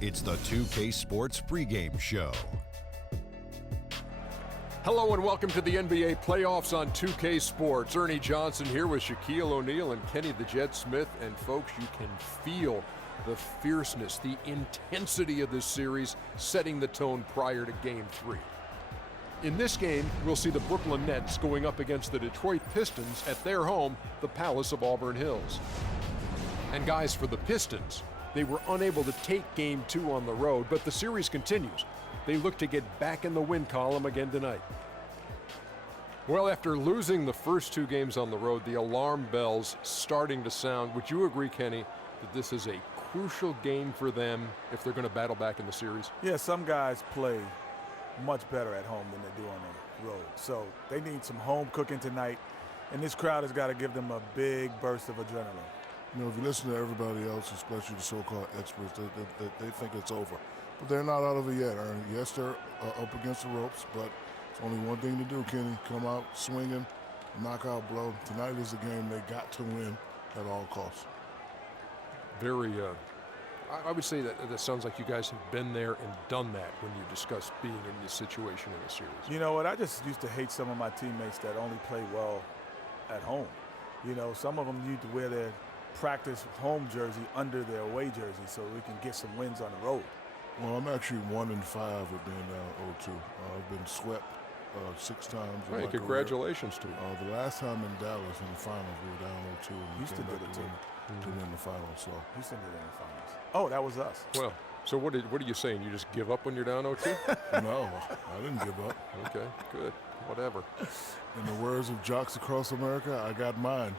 It's the 2K Sports pregame show. Hello and welcome to the NBA playoffs on 2K Sports. Ernie Johnson here with Shaquille O'Neal and Kenny the Jet Smith. And folks, you can feel the fierceness, the intensity of this series setting the tone prior to Game 3. In this game, we'll see the Brooklyn Nets going up against the Detroit Pistons at their home, the Palace of Auburn Hills. And guys, for the Pistons, they were unable to take Game 2 on the road, but the series continues. They look to get back in the win column again tonight. Well, after losing the first two games on the road, the alarm bells starting to sound. Would you agree, Kenny, that this is a crucial game for them if they're going to battle back in the series? Yeah, some guys play much better at home than they do on the road. So they need some home cooking tonight, and this crowd has got to give them a big burst of adrenaline. You know, if you listen to everybody else, especially the so-called experts, they think it's over. But they're not out of it yet, Ernie. Yes, they're up against the ropes, but it's only one thing to do, Kenny. Come out swinging, knockout blow. Tonight is the game they got to win at all costs. Very, I would say that sounds like you guys have been there and done that when you discuss being in this situation in a series. You know what? I just used to hate some of my teammates that only play well at home. You know, some of them need to wear their practice home jersey under their away jersey so we can get some wins on the road. Well, I'm actually 1-5 with being down 0-2. I've been swept 6 times. Right, congratulations to you. The last time in Dallas in the finals, we were down 0-2. And Houston did it too. To win the finals. So Houston did it in the finals. Oh, that was us. Well, so what are you saying? You just give up when you're down 0-2? No, I didn't give up. Okay, good. Whatever. In the words of jocks across America, I got mine.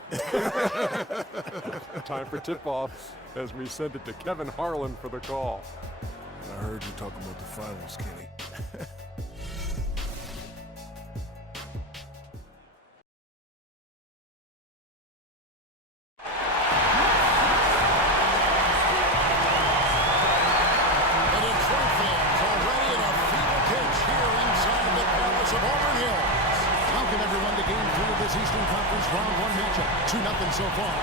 Time for tip-off as we send it to Kevin Harlan for the call. I heard you talking about the finals, Kenny. Eastern Conference Round 1 matchup. 2-0 so far.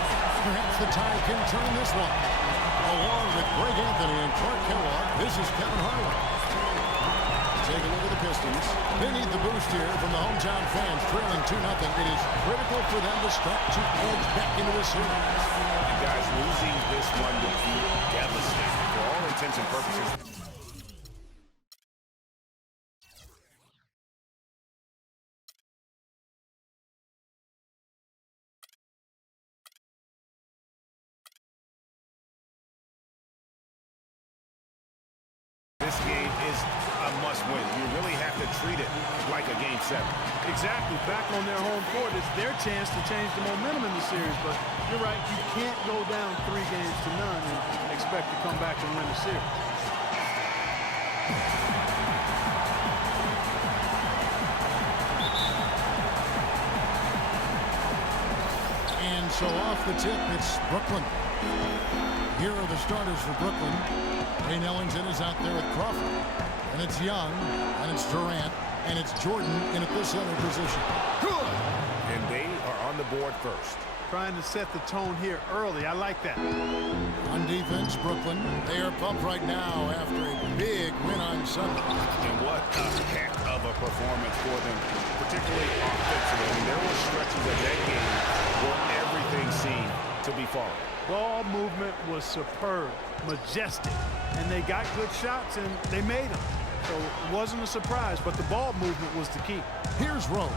Perhaps the Tide can turn this one. Along with Greg Anthony and Clark Kellogg, this is Kevin Harlan. Take a look at the Pistons. They need the boost here from the hometown fans, trailing 2-0. It is critical for them to start to edge back into the series. And guys, losing this one would be devastating for all intents and purposes. This game is a must-win. You really have to treat it like a Game 7. Exactly. Back on their home court, it's their chance to change the momentum in the series. But you're right, you can't go down 3 games to none and expect to come back and win the series. And so off the tip, it's Brooklyn. Here are the starters for Brooklyn. Wayne Ellington is out there with Crawford. And it's Young, and it's Durant, and it's Jordan in at the center position. Good! And they are on the board first. Trying to set the tone here early. I like that. On defense, Brooklyn. They are pumped right now after a big win on Sunday. And what a heck of a performance for them, particularly offensively. I mean, there were stretches of that game where everything seemed to be falling. Ball movement was superb, majestic, and they got good shots and they made them. So it wasn't a surprise, but the ball movement was the key. Here's Rose.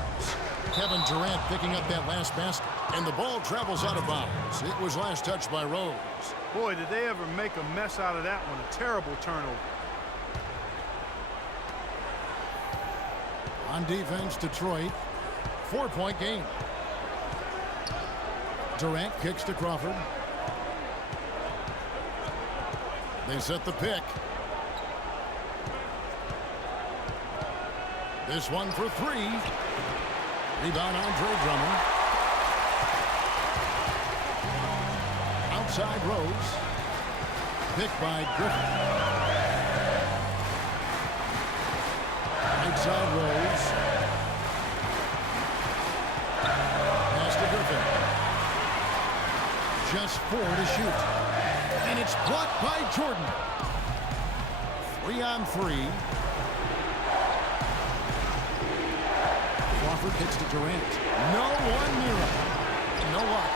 Kevin Durant picking up that last basket, and the ball travels out of bounds. It was last touched by Rose. Boy, did they ever make a mess out of that one. A terrible turnover. On defense, Detroit. 4-point game. Durant kicks to Crawford. They set the pick. This one for 3. Rebound, Andre Drummond. Outside Rose. Picked by Griffin. Outside Rose. Pass to Griffin. Just 4 to shoot. And it's blocked by Jordan. 3-on-3. Crawford kicks to Durant. No one near him. No luck.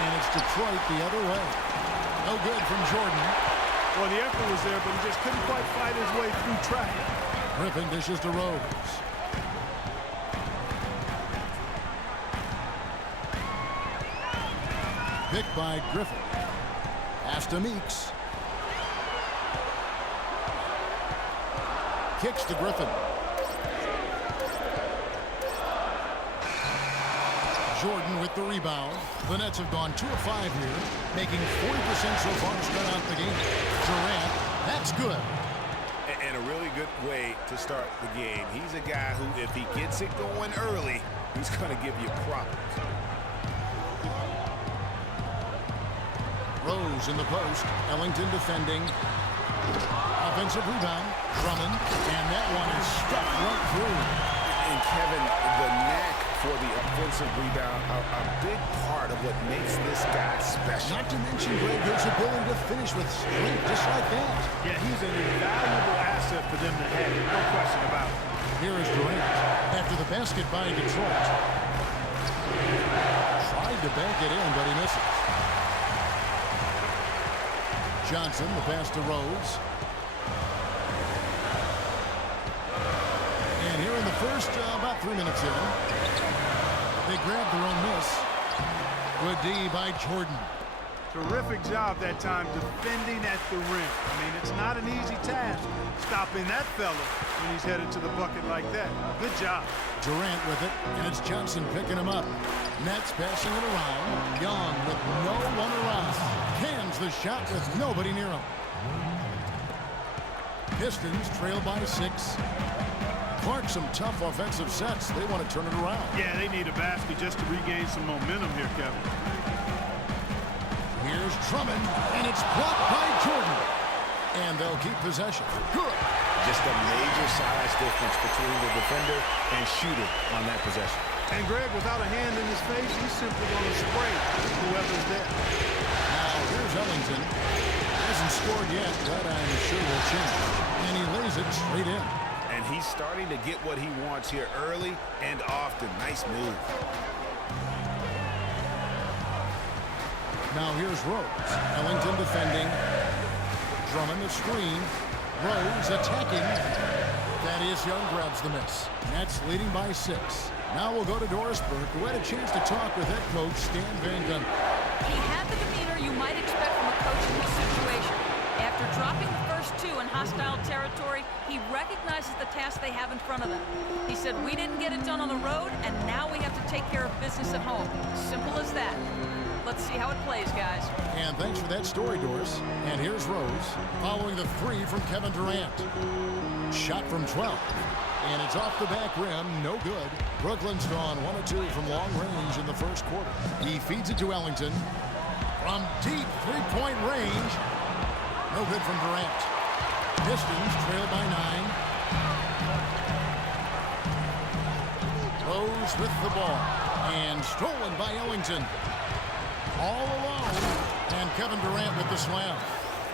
And it's Detroit the other way. No good from Jordan. Well, the effort was there, but he just couldn't quite fight his way through traffic. Griffin dishes to Rose. Picked by Griffin. Pass to Meeks. Kicks to Griffin. Jordan with the rebound. The Nets have gone 2 of 5 here, making 40% so far to start out the game. Durant, that's good. And a really good way to start the game. He's a guy who, if he gets it going early, he's going to give you problems. Rose in the post. Ellington defending. Offensive rebound. Drummond. And that one is stuck right through. And Kevin, the knack for the offensive rebound are a big part of what makes this guy special. Not to mention, Greg, his ability to finish with strength just like that. Yeah, he's an invaluable asset for them to have. No question about it. Here is Durant after the basket by Detroit. Tried to bank it in, but he misses. Johnson, the pass to Rose. And here in the first, about 3 minutes in, they grabbed their own miss. Good D by Jordan. Terrific job that time defending at the rim. I mean, it's not an easy task stopping that fella when he's headed to the bucket like that. Good job. Durant with it, and it's Johnson picking him up. Nets passing it around. Young with no one around. Cans the shot with nobody near him. Pistons trail by 6. Clark, some tough offensive sets. They want to turn it around. Yeah, they need a basket just to regain some momentum here, Kevin. Here's Drummond, and it's blocked by Jordan. And they'll keep possession. Good. Just a major size difference between the defender and shooter on that possession. And Greg, without a hand in his face, he's simply going to spray whoever's there. Now, here's Ellington. Hasn't scored yet, but I'm sure will change. And he lays it straight in. And he's starting to get what he wants here early and often. Nice move. Now here's Rose. Ellington defending. Drummond the screen. Rose attacking. Thaddeus Young grabs the miss. Nets leading by 6. Now we'll go to Doris Burke, who had a chance to talk with head coach Stan Van Gundy. He had the demeanor you might expect from a coach in this situation. After dropping the first 2 in hostile territory, he recognizes the task they have in front of them. He said, we didn't get it done on the road, and now we have to take care of business at home. Simple as that. Let's see how it plays, guys. And thanks for that story, Doris. And here's Rose, following the 3 from Kevin Durant. Shot from 12. And it's off the back rim, no good. Brooklyn's gone 1 of 2 from long range in the first quarter. He feeds it to Ellington. From deep 3-point range. No good from Durant. Pistons trail by 9. Rose with the ball. And stolen by Ellington. All alone. And Kevin Durant with the slam.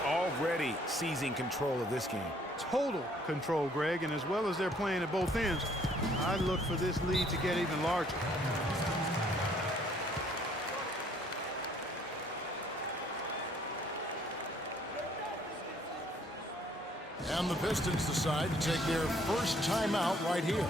Already seizing control of this game. Total control, Greg, and as well as they're playing at both ends, I look for this lead to get even larger. And the Pistons decide to take their first timeout right here.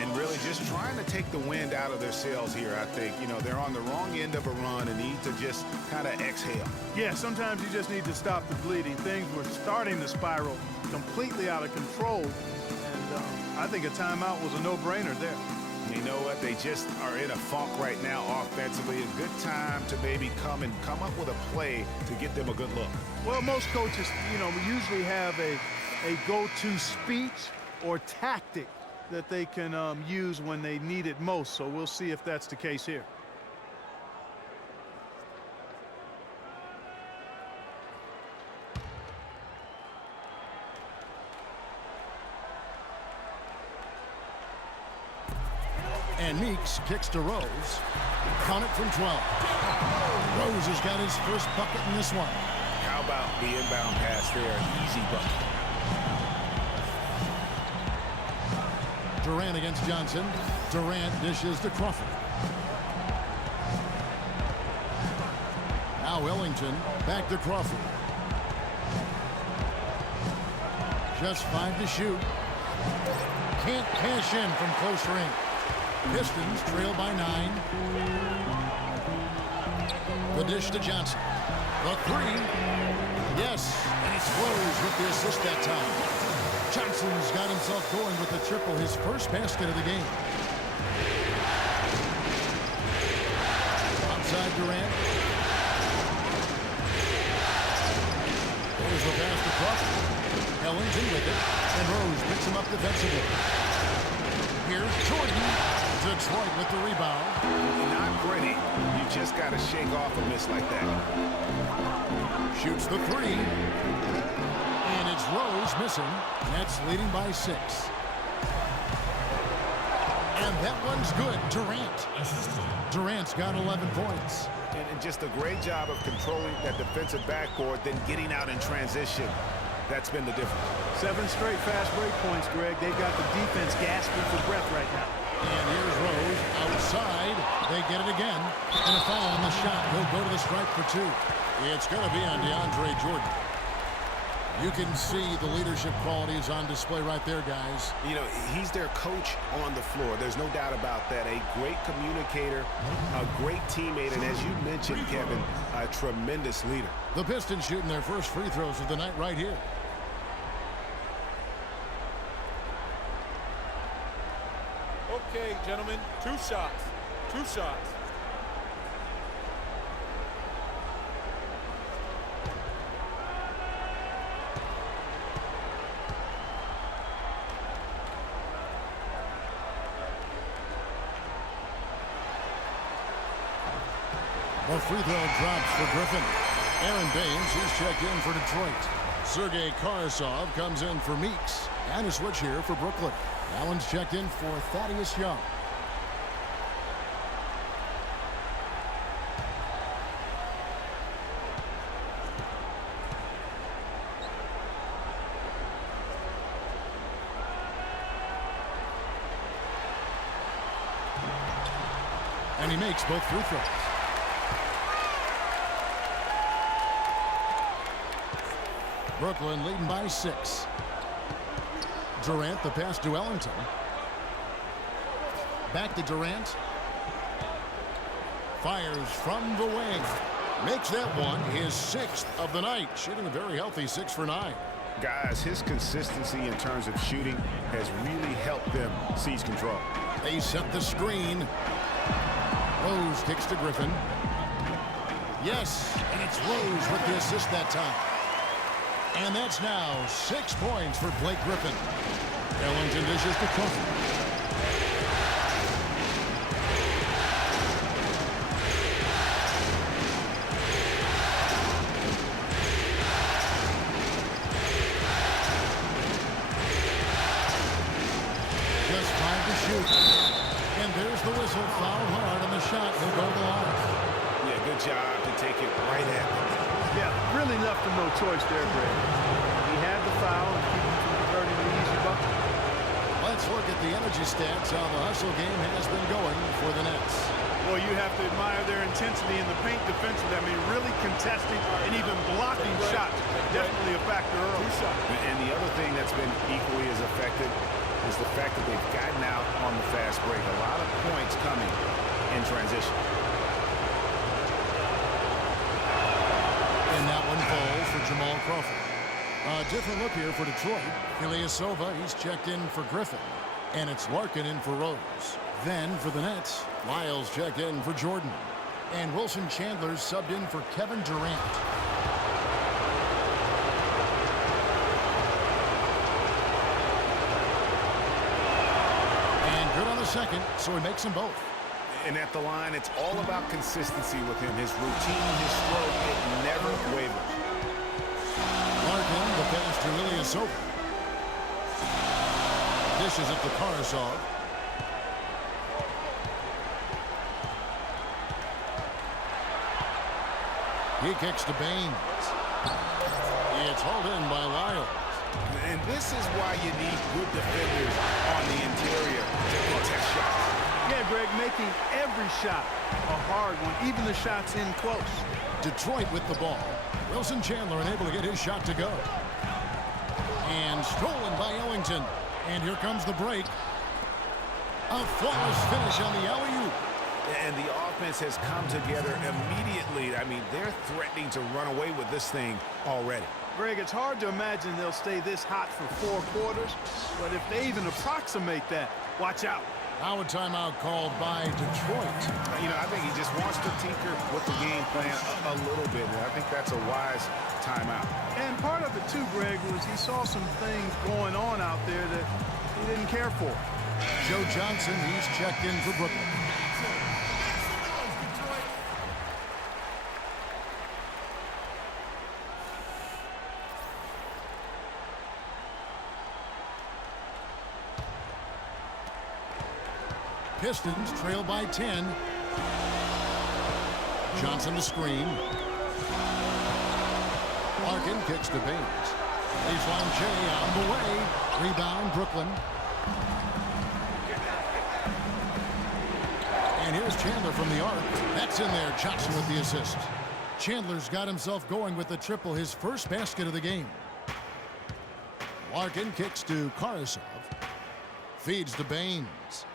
And really just trying to take the wind out of their sails here, I think. You know, they're on the wrong end of a run and need to just kind of exhale. Yeah, sometimes you just need to stop the bleeding. Things were starting to spiral completely out of control, and I think a timeout was a no-brainer there. You know what? They just are in a funk right now offensively. A good time to maybe come up with a play to get them a good look. Well, most coaches, you know, usually have a go-to speech or tactic that they can use when they need it most. So we'll see if that's the case here. And Meeks kicks to Rose. Count it from 12. Rose has got his first bucket in this one. How about the inbound pass there? Easy bucket. Durant against Johnson. Durant dishes to Crawford. Now Ellington back to Crawford. Just 5 to shoot. Can't cash in from close range. Pistons trail by 9. The dish to Johnson. The 3. Yes, and it's Rose with the assist that time. Johnson's got himself going with the triple, his first basket of the game. Outside Durant. There's the pass to Crawford. Ellington with it, and Rose picks him up defensively. Here's Jordan. Detroit with the rebound. Not pretty. You just got to shake off a miss like that. Shoots the 3. And it's Rose missing. Nets leading by 6. And that one's good. Durant's got 11 points. And just a great job of controlling that defensive backboard, then getting out in transition. That's been the difference. 7 straight fast break points, Greg. They've got the defense gasping for breath right now. And here's Rose outside. They get it again. And a foul on the shot. He'll go to the stripe for 2. It's going to be on DeAndre Jordan. You can see the leadership qualities on display right there, guys. You know, he's their coach on the floor. There's no doubt about that. A great communicator, a great teammate, and as you mentioned, Kevin, a tremendous leader. The Pistons shooting their first free throws of the night right here. Okay, gentlemen, 2 shots. 2 shots. The free throw drops for Griffin. Aaron Baines, he's checked in for Detroit. Sergei Karsov comes in for Meeks. And a switch here for Brooklyn. Allen's checked in for Thaddeus Young. And he makes both free throws. Brooklyn leading by 6. Durant, the pass to Ellington. Back to Durant. Fires from the wing. Makes that one his 6th of the night. Shooting a very healthy 6 for 9. Guys, his consistency in terms of shooting has really helped them seize control. They set the screen. Rose kicks to Griffin. Yes, and it's Rose with the assist that time. And that's now 6 points for Blake Griffin. Ellington dishes to Crawford. Just 5 to shoot. And there's the whistle. Foul hard on the shot. He'll go to the line. Yeah, good job to take it right at them. Yeah, really left him no choice there, Greg. He had the foul and keep him from converting the easy bucket. Let's look at the energy stats. How the hustle game has been going for the Nets. Well, you have to admire their intensity in the paint defensively. I mean, really contesting and even blocking shots. Definitely a factor early. And the other thing that's been equally as effective is the fact that they've gotten out on the fast break. A lot of points coming in transition. And that one falls for Jamal Crawford. A different look here for Detroit. Ilyasova, he's checked in for Griffin. And it's Larkin in for Rose. Then for the Nets, Lyles checked in for Jordan. And Wilson Chandler's subbed in for Kevin Durant. And good on the second, so he makes them both. And at the line, it's all about consistency with him. His routine, his stroke, it never wavers. Larkin, the pass to Ilyasova. Dishes it to Karsov. He kicks to Baines. It's hauled in by Lyles. And This is why you need good defenders on the interior to contest shots. Yeah, Greg, making every shot a hard one, even the shots in close. Detroit with the ball. Wilson Chandler unable to get his shot to go. And stolen by Ellington. And here comes the break. A flawless finish on the alley-oop. And the offense has come together immediately. I mean, they're threatening to run away with this thing already. Greg, it's hard to imagine they'll stay this hot for 4 quarters, but if they even approximate that, watch out. Now a timeout called by Detroit. You know, I think he just wants to tinker with the game plan a little bit, and I think that's a wise timeout. And part of it, too, Greg, was he saw some things going on out there that he didn't care for. Joe Johnson, he's checked in for Brooklyn. Pistons trail by 10. Johnson to screen. Larkin kicks to Baines. Baseline J on the way. Rebound Brooklyn. And here's Chandler from the arc. That's in there. Johnson with the assist. Chandler's got himself going with the triple, his first basket of the game. Larkin kicks to Karasov. Feeds to Baines.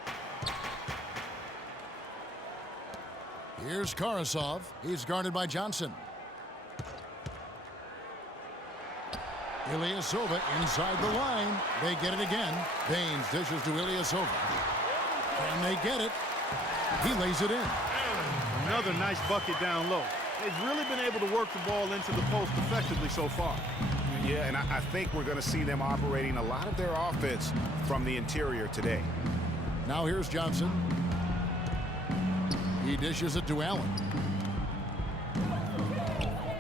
Here's Karasov. He's guarded by Johnson. Ilyasova inside the line. They get it again. Baines dishes to Ilyasova. Can they get it? He lays it in. Another nice bucket down low. They've really been able to work the ball into the post effectively so far. Yeah, and I think we're going to see them operating a lot of their offense from the interior today. Now here's Johnson. He dishes it to Allen.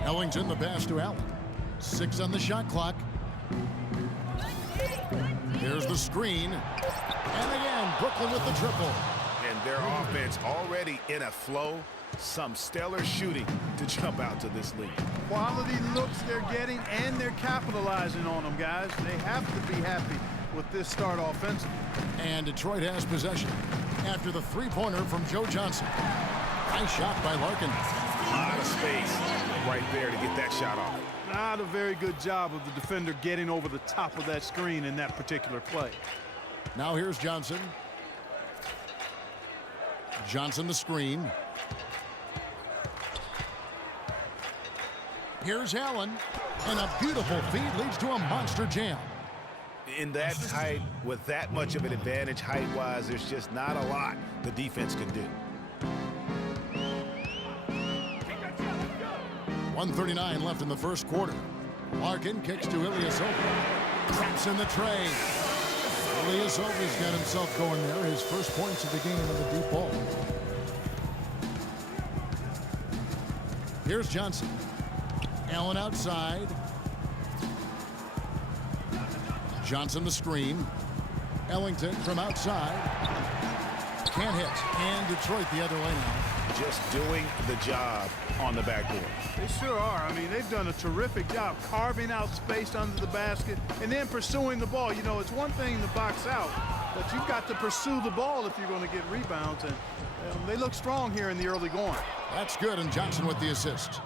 Ellington the pass to Allen. 6 on the shot clock. Here's the screen. And again, Brooklyn with the triple. And their offense already in a flow. Some stellar shooting to jump out to this lead. Quality looks they're getting, and they're capitalizing on them, guys. They have to be happy with this start offensively. And Detroit has possession after the three-pointer from Joe Johnson. Nice shot by Larkin. A lot of space right there to get that shot off. Not a very good job of the defender getting over the top of that screen in that particular play. Now here's Johnson. Johnson the screen. Here's Allen. And a beautiful feed leads to a monster jam. In that tight, with that much of an advantage height-wise, there's just not a lot the defense can do. 1:39 left in the first quarter. Larkin kicks to Ilyasova. Traps in the tray. Ilyasova's got himself going there. His first points of the game with a deep ball. Here's Johnson. Allen outside. Johnson the screen. Ellington from outside. Can't hit. And Detroit the other way now. Just doing the job on the backboard. They sure are. I mean, they've done a terrific job carving out space under the basket and then pursuing the ball. You know, it's one thing to box out, but you've got to pursue the ball if you're going to get rebounds. And they look strong here in the early going. That's good, and Johnson with the assist.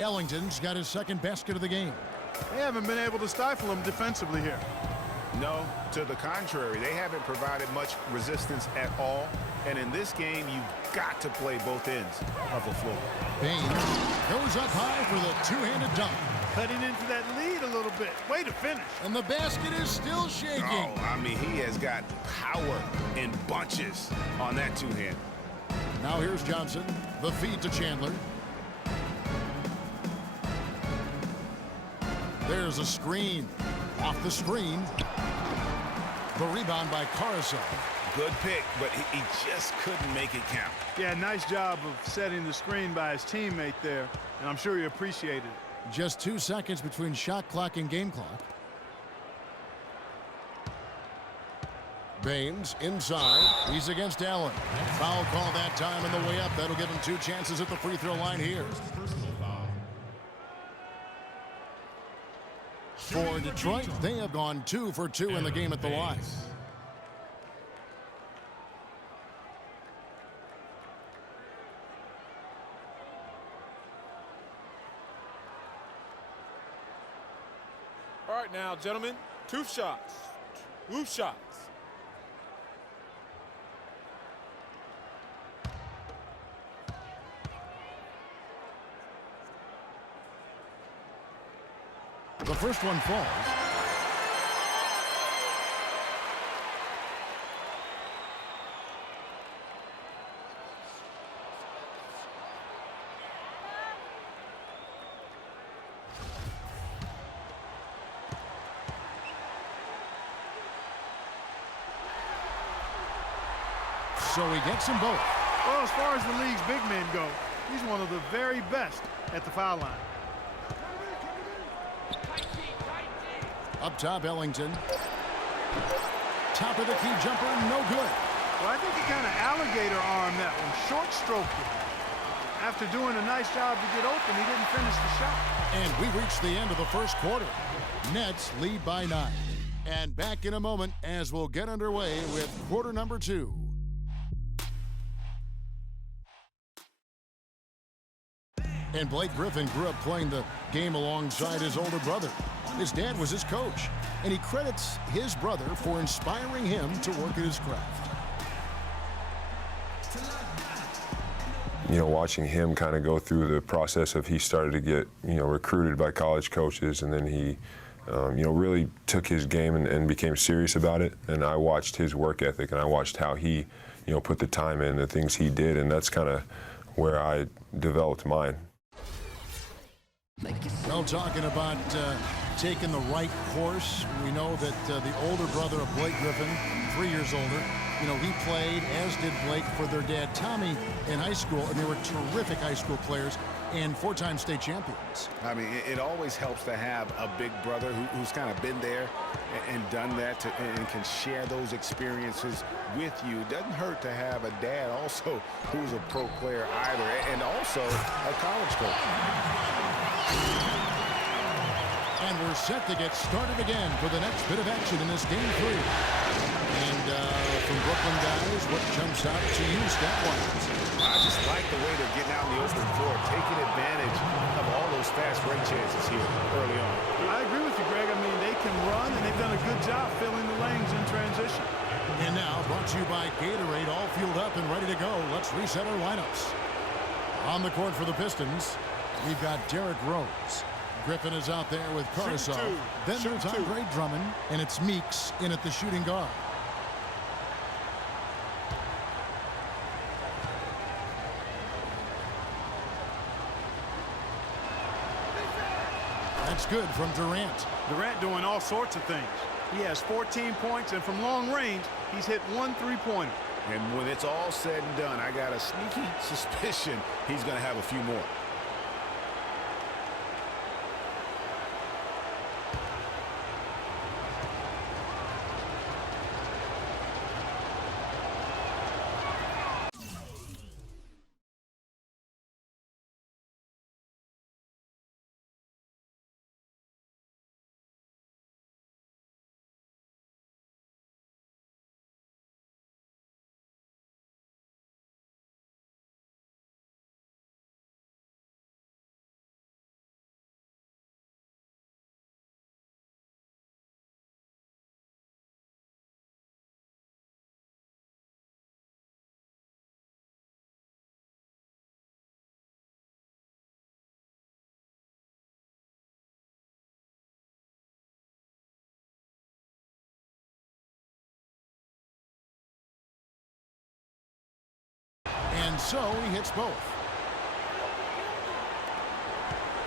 Ellington's got his second basket of the game. They haven't been able to stifle him defensively here. No, to the contrary. They haven't provided much resistance at all. And in this game, you've got to play both ends of the floor. Baines goes up high for the two-handed dunk. Cutting into that lead a little bit. Way to finish. And the basket is still shaking. Oh, I mean, he has got power in bunches on that two-hand. Now here's Johnson. The feed to Chandler. There's a screen. Off the screen. The rebound by Karasov. Good pick, but he just couldn't make it count. Yeah, nice job of setting the screen by his teammate there, and I'm sure he appreciated it. Just 2 seconds between shot clock and game clock. Baines inside. He's against Allen. Foul call that time on the way up. That'll give him 2 chances at the free throw line here. For Detroit, they have gone 2 for 2 in the game at the line. All right now, gentlemen, 2 shots. 2 shots. The first one falls. So he gets them both. Well, as far as the league's big men go, he's one of the very best at the foul line. Up top, Ellington. Top of the key jumper, no good. Well, I think he kind of alligator armed that one, short stroked it. After doing a nice job to get open, he didn't finish the shot. And we reached the end of the first quarter. Nets lead by 9. And back in a moment as we'll get underway with quarter number 2. And Blake Griffin grew up playing the game alongside his older brother. His dad was his coach, and he credits his brother for inspiring him to work at his craft. You know, watching him kind of go through the process of he started to get, recruited by college coaches, and then he, really took his game and became serious about it. And I watched his work ethic, and I watched how he, put the time in, the things he did, and that's kind of where I developed mine. Well, talking about taking the right course, we know that the older brother of Blake Griffin, 3 years older, he played, as did Blake, for their dad Tommy in high school, and they were terrific high school players and 4-time state champions. I mean, it always helps to have a big brother who's kind of been there and done that and can share those experiences with you. It doesn't hurt to have a dad also who's a pro player either, and also a college coach. And we're set to get started again for the next bit of action in this game 3. And from Brooklyn guys, what jumps out to you, stat-wise? I just like the way they're getting out on the open floor, taking advantage of all those fast break chances here early on. I agree with you, Greg. I mean, they can run, and they've done a good job filling the lanes in transition. And now, brought to you by Gatorade, all fueled up and ready to go. Let's reset our lineups. On the court for the Pistons, we've got Derrick Rose. Griffin is out there with Caruso. Then there's Andre Drummond, and it's Meeks in at the shooting guard. That's good from Durant. Durant doing all sorts of things. He has 14 points, and from long range, he's hit 1 3-pointer. And when it's all said and done, I got a sneaky suspicion he's going to have a few more. And so he hits both.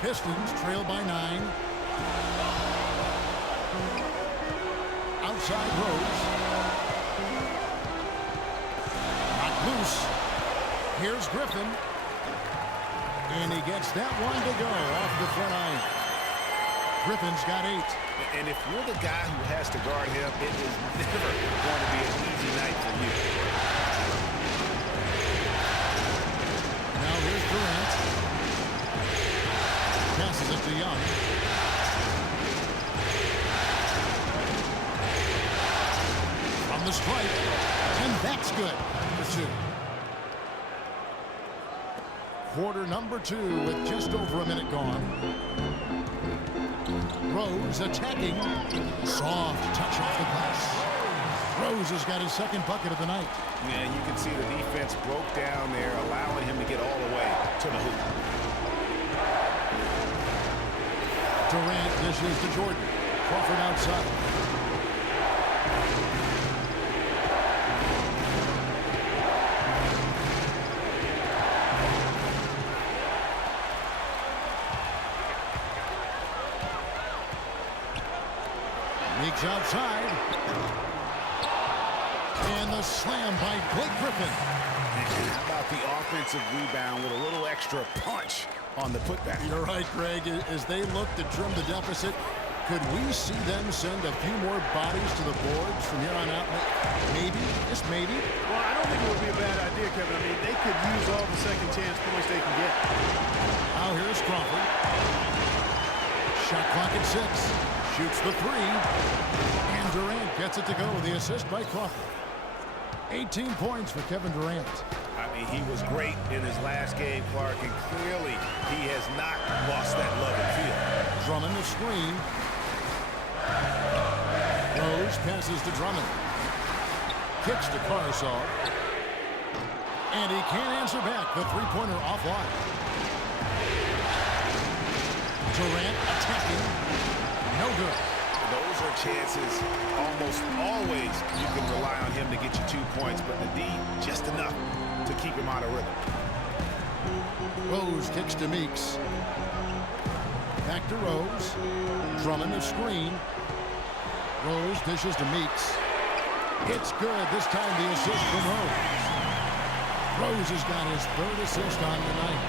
Pistons trail by 9. Outside Rose. Knocked loose. Here's Griffin. And he gets that one to go off the front iron. Griffin's got 8. And if you're the guy who has to guard him, it is never going to be an easy night for you. Now here's Durant. Passes it to Young. the strike, and that's good for 2. Quarter number 2 with just over a minute gone. Rose attacking. Soft touch off the glass. Rose has got his second bucket of the night. Yeah, you can see the defense broke down there, allowing him to get all the way to the hoop. Durant dishes to Jordan. Crawford outside. Meeks outside. And the slam by Blake Griffin. And how about the offensive rebound with a little extra punch on the putback? You're right, Greg. As they look to trim the deficit, could we see them send a few more bodies to the boards from here on out? Maybe, just maybe. Well, I don't think it would be a bad idea, Kevin. I mean, they could use all the second chance points they can get. Now here's Crawford. Shot clock at 6. Shoots the 3. And Durant gets it to go. The assist by Crawford. 18 points for Kevin Durant. I mean, he was great in his last game, Clark, and clearly he has not lost that love and feel. Drummond the screen. Rose passes to Drummond. Kicks to Carsall. And he can't answer back. The three-pointer offline. Durant attacking. No good. Those are chances almost always you can rely on him to get you 2 points, but the D just enough to keep him out of rhythm. Rose kicks to Meeks. Back to Rose. Drummond the screen. Rose dishes to Meeks. It's good. This time the assist from Rose. Rose has got his 3rd assist on the night.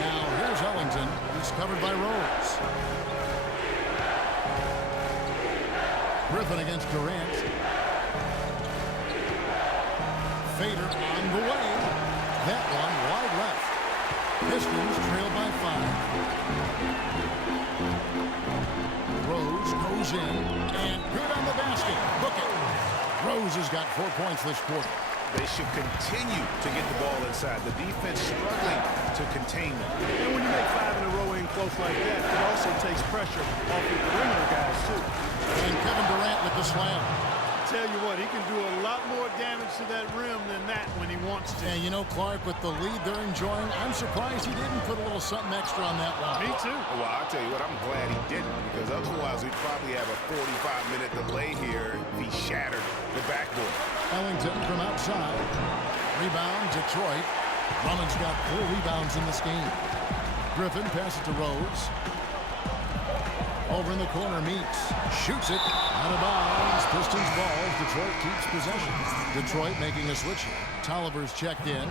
Now here's Ellington. He's covered by Rose. Griffin against Durant. Fader on the way. That one wide left. Pistons trail by 5. Rose goes in and good on the basket. Book it. Rose has got 4 points this quarter. They should continue to get the ball inside. The defense struggling to contain them. And when you make 5 in a row in close like that, it also takes pressure off the perimeter guys, too. And Kevin Durant with the slam. Tell you what, he can do a lot more damage to that rim than that when he wants to. And you know, Clark, with the lead they're enjoying, I'm surprised he didn't put a little something extra on that one. Me too. Well, I'll tell you what, I'm glad he didn't, because otherwise we'd probably have a 45-minute delay here if he shattered the backboard. Ellington from outside. Rebound, Detroit. Drummond's got 4 rebounds in this game. Griffin passes to Rose. Over in the corner, Meeks shoots it out of bounds. Pistons ball. Detroit keeps possession. Detroit making a switch. Tolliver's checked in.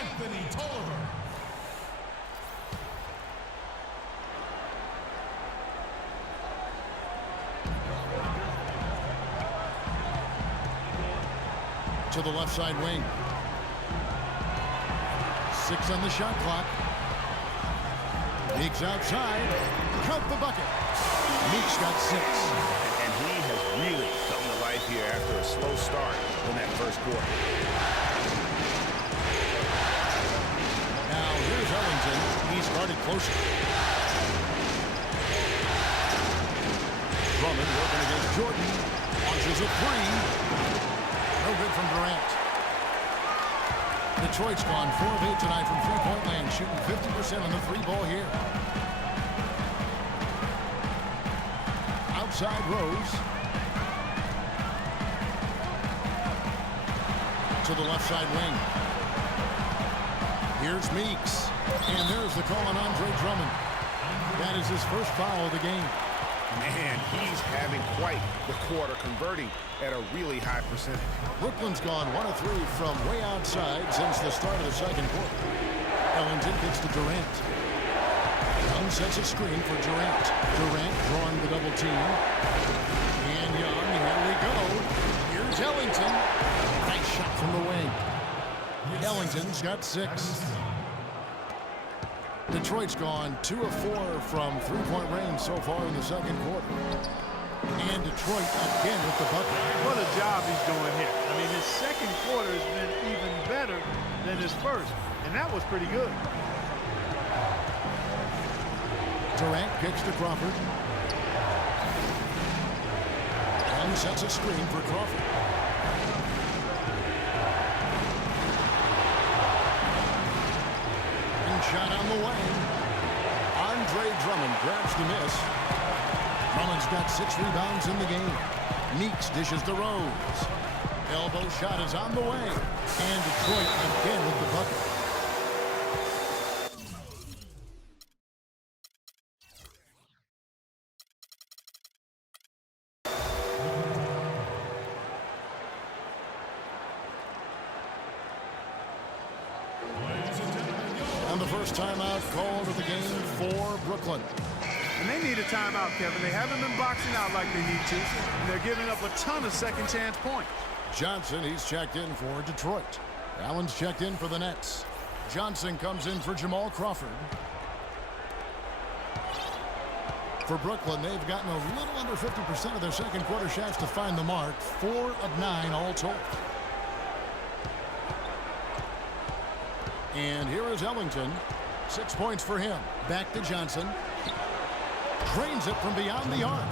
Anthony Tolliver. To the left side wing. 6 on the shot clock. Meeks outside. Count the bucket. Meeks got 6. And he has really come to life here after a slow start in that first quarter. Now here's Ellington. He's guarded closer. Drummond working against Jordan. Launches a 3. No good from Durant. Detroit's gone 4 of 8 tonight from three-point land, shooting 50% on the 3 ball here. Outside Rose. To the left side wing. Here's Meeks. And there's the call on Andre Drummond. That is his first foul of the game. Man, he's having quite the quarter, converting at a really high percentage. Brooklyn's gone 1 of 3 from way outside since the start of the second quarter. Ellington gets to Durant. Young sets a screen for Durant. Durant drawing the double team. And Young, here we go. Here's Ellington. Nice shot from the wing. Ellington's got 6. Detroit's gone 2 of 4 from three-point range so far in the second quarter. And Detroit again with the bucket. What a job he's doing here. I mean, his second quarter has been even better than his first, and that was pretty good. Durant kicks to Crawford. And sets a screen for Crawford. And shot on the way. Andre Drummond grabs the miss. Drummond's got 6 rebounds in the game. Meeks dishes to Rose. Elbow shot is on the way. And Detroit again with the bucket. And the first timeout called of the game for Brooklyn. And they need a timeout, Kevin. They haven't been boxing out like they need to, and they're giving up a ton of second-chance points. Johnson, he's checked in for Detroit. Allen's checked in for the Nets. Johnson comes in for Jamal Crawford. For Brooklyn, they've gotten a little under 50% of their second quarter shots to find the mark. 4 of 9 all told. And here is Ellington. 6 points for him. Back to Johnson. Drains it from beyond the arc.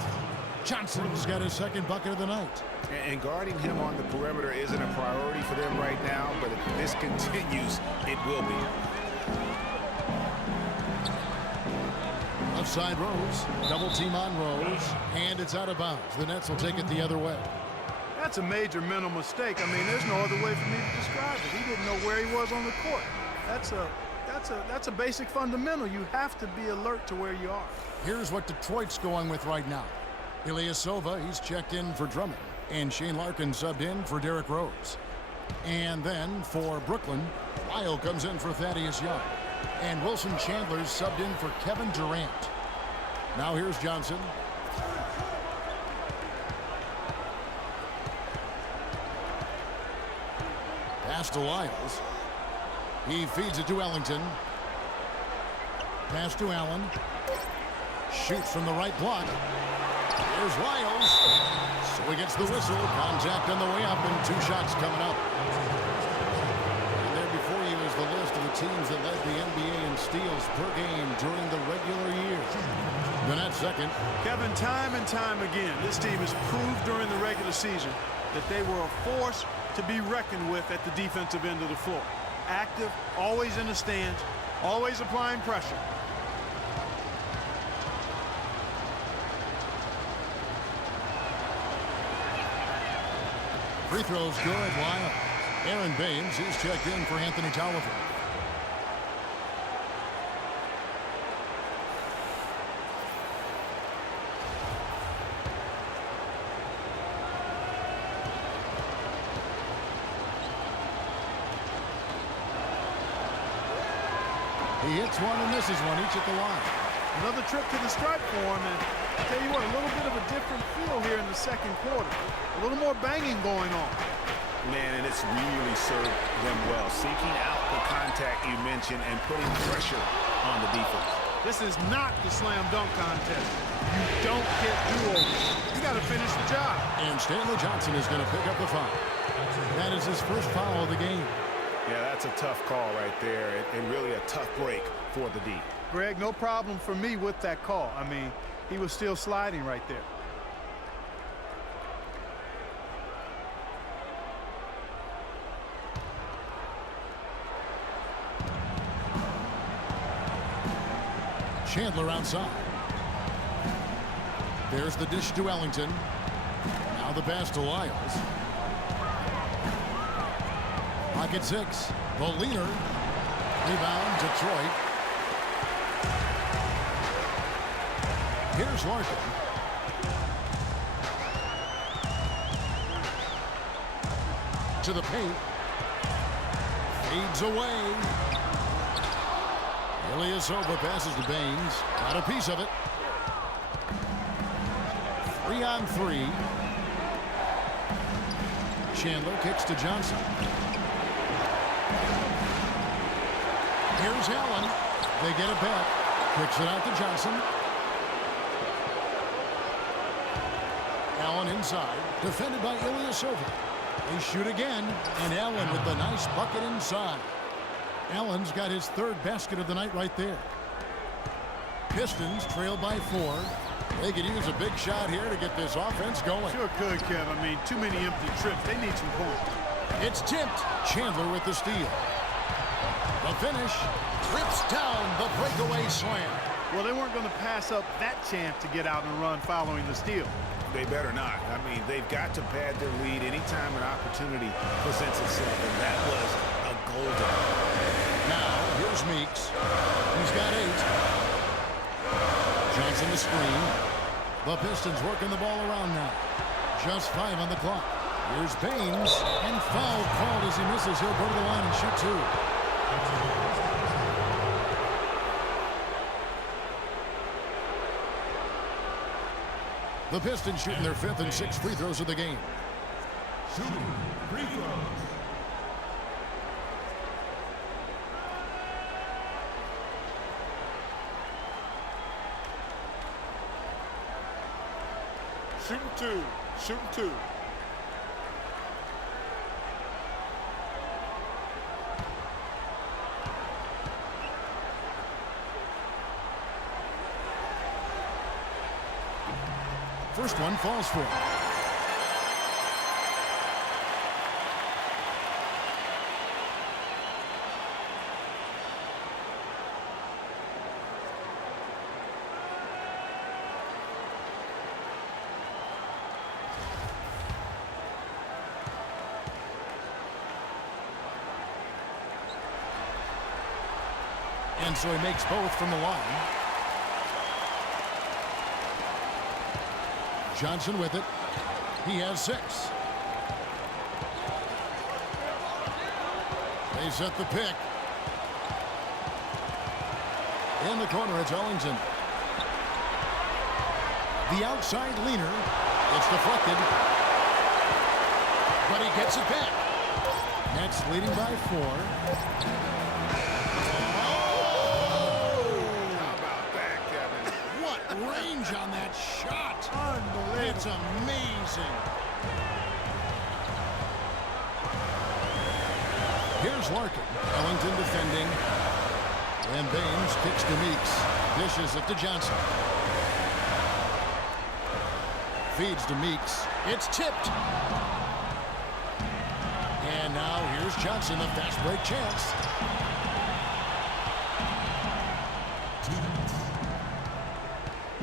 Johnson's got his second bucket of the night. And guarding him on the perimeter isn't a priority for them right now, but if this continues, it will be. Left side Rose. Double team on Rose. And it's out of bounds. The Nets will take it the other way. That's a major mental mistake. I mean, there's no other way for me to describe it. He didn't know where he was on the court. That's a basic fundamental. You have to be alert to where you are. Here's what Detroit's going with right now. Ilyasova, he's checked in for Drummond. And Shane Larkin subbed in for Derrick Rose. And then for Brooklyn, Lyle comes in for Thaddeus Young. And Wilson Chandler's subbed in for Kevin Durant. Now here's Johnson. Pass to Lyles. He feeds it to Ellington. Pass to Allen. Shoots from the right block. Here's Lyles. So he gets the whistle. Contact on the way up and 2 shots coming up. And there before you is the list of the teams that led the NBA in steals per game during the regular year. The Nets second. Kevin, time and time again, this team has proved during the regular season that they were a force to be reckoned with at the defensive end of the floor. Active, always in the stands, always applying pressure. Free throws good. Lyle. Aaron Baines is checked in for Anthony Tolliver. He hits one and misses one, each at the line. Another trip to the stripe for him, and I tell you what, a little bit of a different feel here in the second quarter. A little more banging going on. Man, and it's really served them well. Seeking out the contact you mentioned and putting pressure on the defense. This is not the slam dunk contest. You don't get do-overs. You got to finish the job. And Stanley Johnson is going to pick up the foul. That is his first foul of the game. Yeah, that's a tough call right there, and really a tough break for the D. Greg, no problem for me with that call. I mean, he was still sliding right there. Chandler outside. There's the dish to Ellington. Now the pass to Lyles. Pocket 6. The leader. Rebound, Detroit. Here's Larkin. To the paint. Fades away. Ilyasova passes to Baines. Got a piece of it. 3-on-3. Chandler kicks to Johnson. Here's Allen. They get it back. Kicks it out to Johnson. Allen inside. Defended by Ilyasova. They shoot again. And Allen with the nice bucket inside. Allen's got his third basket of the night right there. Pistons trail by 4. They could use a big shot here to get this offense going. Sure could, Kev. I mean, too many empty trips. They need some points. It's tipped. Chandler with the steal. The finish. Rips down the breakaway slam. Well, they weren't going to pass up that chance to get out and run following the steal. They better not. I mean, they've got to pad their lead anytime an opportunity presents itself, and that was a golden. Now, here's Meeks. He's got 8. Johnson the screen. The Pistons working the ball around now. Just 5 on the clock. Here's Baines, and foul called as he misses. He'll go to the line and shoot 2. The Pistons shooting their 5th and 6th free throws of the game. Shooting free throws. Shooting 2. Shooting 2. First one falls for him. And so he makes both from the line. Johnson with it. He has 6. They set the pick. In the corner, it's Ellington. The outside leaner. It's deflected. But he gets it back. Nets leading by 4. Range on that shot. Unbelievable. It's amazing. Here's Larkin. Ellington defending. And Baines kicks to Meeks. Dishes it to Johnson. Feeds to Meeks. It's tipped. And now here's Johnson, a fast break chance.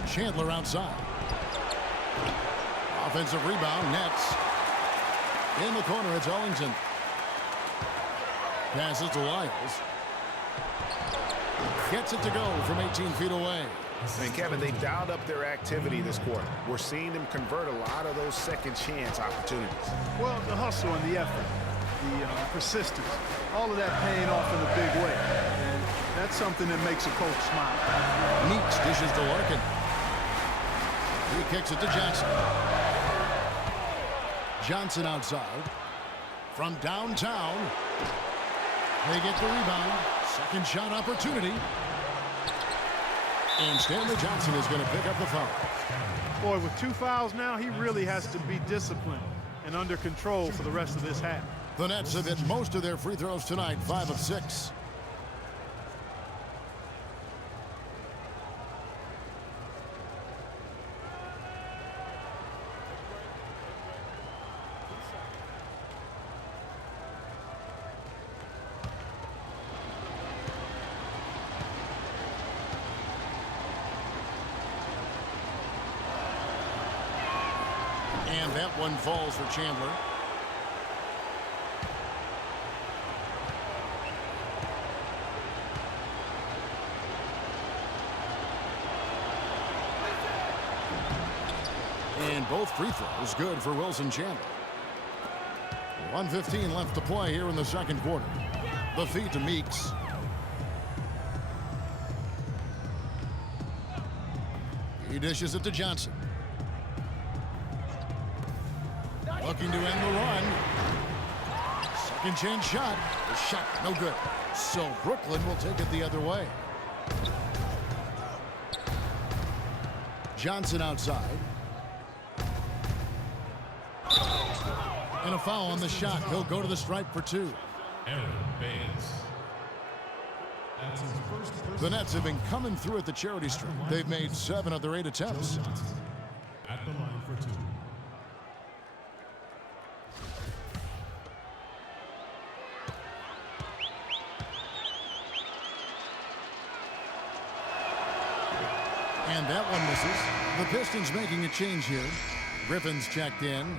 Chandler outside. Offensive rebound, Nets. In the corner, it's Ellington. Passes to Lyles. Gets it to go from 18 feet away. And Kevin, they dialed up their activity this quarter. We're seeing them convert a lot of those second chance opportunities. Well, the hustle and the effort, the persistence, all of that paying off in a big way. And that's something that makes a coach smile. Meeks dishes to Larkin. He kicks it to Johnson. Johnson outside. From downtown. They get the rebound. Second shot opportunity. And Stanley Johnson is going to pick up the foul. Boy, with 2 fouls now, he really has to be disciplined and under control for the rest of this half. The Nets have hit most of their free throws tonight, 5 of 6. And that one falls for Chandler. And both free throws good for Wilson Chandler. 1:15 left to play here in the second quarter. The feed to Meeks. He dishes it to Johnson. Looking to end the run. Second chance shot. The shot no good. So Brooklyn will take it the other way. Johnson outside. And a foul on the shot. He'll go to the stripe for 2. Aaron Baines. That's his first. The Nets have been coming through at the charity stripe. They've made 7 of their 8 attempts. At the line for 2. And that one misses. The Pistons making a change here. Griffin's checked in.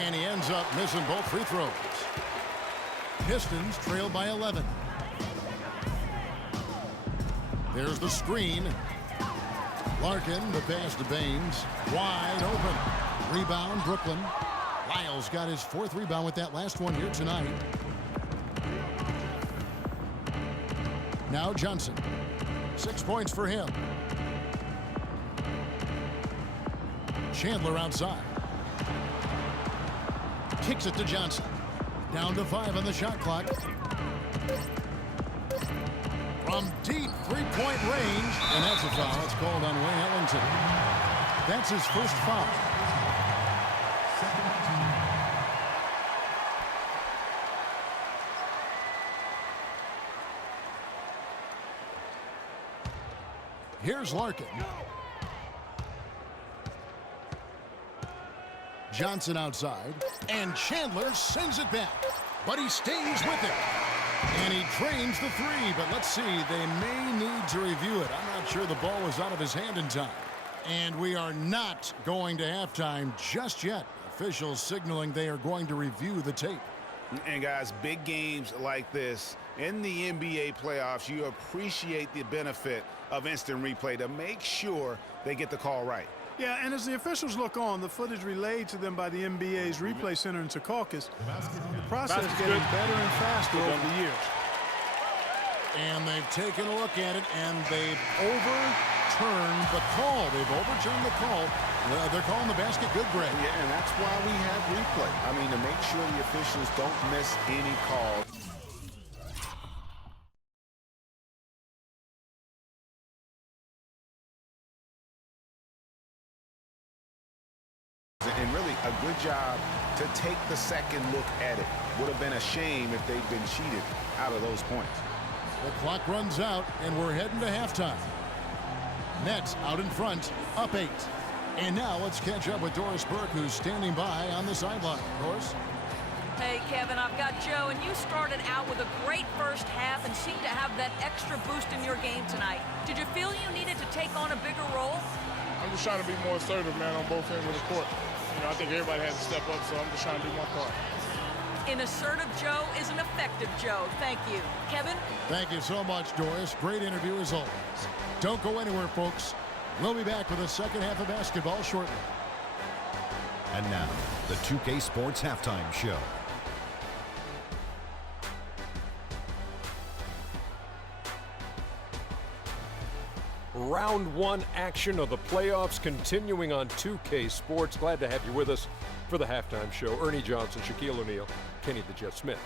And he ends up missing both free throws. Pistons trail by 11. There's the screen. Larkin, the pass to Baines. Wide open. Rebound, Brooklyn. Lyles got his 4th rebound with that last one here tonight. Now Johnson. 6 points for him. Chandler outside. Kicks it to Johnson. Down to 5 on the shot clock. From deep three-point range. And that's a foul. It's called on Wayne Ellington. That's his first foul. Here's Larkin. Johnson outside. And Chandler sends it back. But he stays with it. And he drains the 3, but let's see. They may need to review it. I'm not sure the ball was out of his hand in time. And we are not going to halftime just yet. Officials signaling they are going to review the tape. And guys, big games like this in the NBA playoffs, you appreciate the benefit of instant replay to make sure they get the call right. Yeah, and as the officials look on, the footage relayed to them by the NBA's Replay Center in Secaucus, the process getting better and faster over the years. And they've taken a look at it, and they've overturned the call. They've overturned the call. They're calling the basket good, Greg. Yeah, and that's why we have replay. I mean, to make sure the officials don't miss any calls. And really a good job to take the second look at it. Would have been a shame if they'd been cheated out of those points. The clock runs out, and we're heading to halftime. Nets out in front, up 8. And now let's catch up with Doris Burke, who's standing by on the sideline. Doris? Hey, Kevin, I've got Joe, and you started out with a great first half and seemed to have that extra boost in your game tonight. Did you feel you needed to take on a bigger role? I'm just trying to be more assertive, man, on both ends of the court. You know, I think everybody has to step up, so I'm just trying to do my part. An assertive Joe is an effective Joe. Thank you. Kevin? Thank you so much, Doris. Great interview as always. Don't go anywhere, folks. We'll be back with the second half of basketball shortly. And now, the 2K Sports Halftime Show. Round 1 action of the playoffs continuing on 2K Sports. Glad to have you with us for the halftime show. Ernie Johnson, Shaquille O'Neal, Kenny the Jet Smith.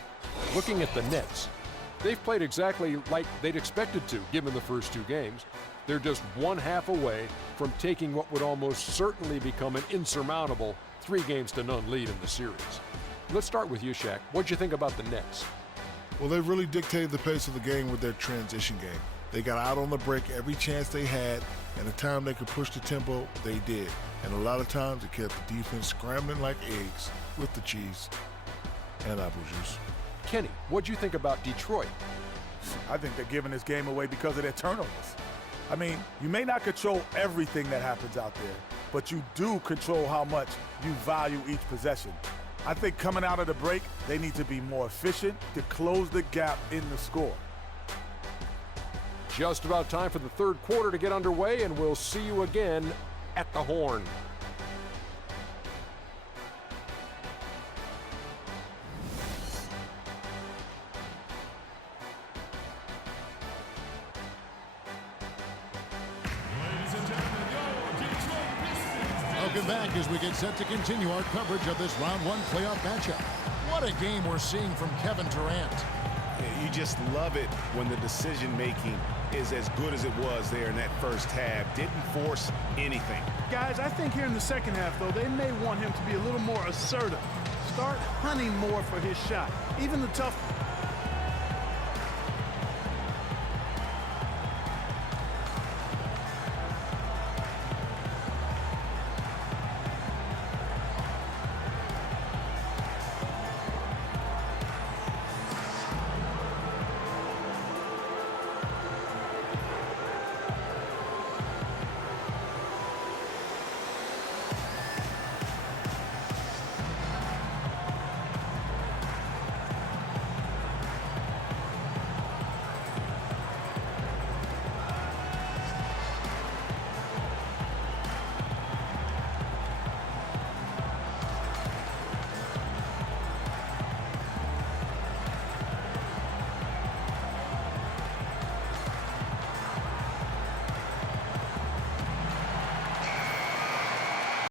Looking at the Nets, they've played exactly like they'd expected to, given the first 2 games. They're just 1/2 away from taking what would almost certainly become an insurmountable 3-0 lead in the series. Let's start with you, Shaq. What'd you think about the Nets? Well, they really dictated the pace of the game with their transition game. They got out on the break every chance they had, and the time they could push the tempo, they did. And a lot of times, it kept the defense scrambling like eggs with the cheese and apple juice. Kenny, what'd you think about Detroit? I think they're giving this game away because of their turnovers. I mean, you may not control everything that happens out there, but you do control how much you value each possession. I think coming out of the break, they need to be more efficient to close the gap in the score. Just about time for the third quarter to get underway, and we'll see you again at the Horn. Welcome back as we get set to continue our coverage of this round one playoff matchup. What a game we're seeing from Kevin Durant. You just love it when the decision-making is as good as it was there in that first half. Didn't force anything. Guys, I think here in the second half, though, they may want him to be a little more assertive. Start hunting more for his shot. Even the tough